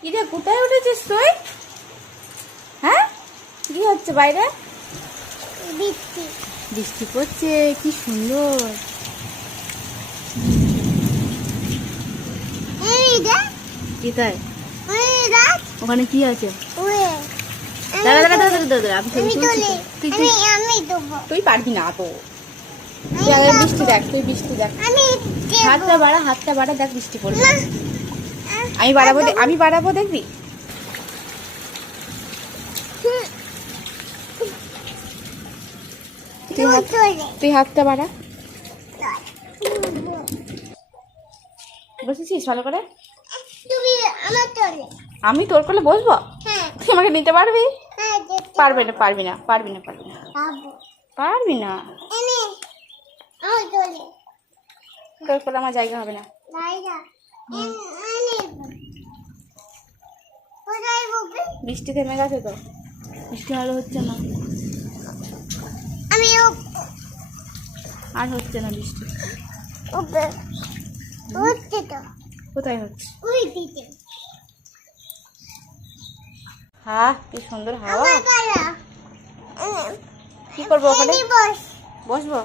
কিরে কোথায় উঠেছিস তুই? হ্যাঁ, কি হচ্ছে বাইরে? বৃষ্টি বৃষ্টি পড়ছে, কি সুন্দর। কি তাই? ওখানে কি আছে? দাঁড়া দাঁড়া দাঁড়া দাঁড়া দাঁড়া, আমি ছবি তুলছি তো। তুই তুই তুই পারবি না তো। তুই আগে বৃষ্টি দেখ, তুই বৃষ্টি দেখ। হাতটা বাড়া দেখ, বৃষ্টি পড়বে। আমি বাড়াবো দেখবি। তুই হাতটা বাড়া। বসেছিস ভালো করে? আমি তোর কোলে বসবো? তুই আমাকে নিতে পারবি? পারবি না পারবি না পারবি না পারবি না পারবি না। তোর কোলে আমার জায়গা হবে না। বৃষ্টি থেমে গেছে তো, বৃষ্টি ভালো হচ্ছে না, আর হচ্ছে না বৃষ্টি। কোথায় হচ্ছে? হ্যাঁ, কি সুন্দর হাওয়া। কি করবো ওখানে? বসবো।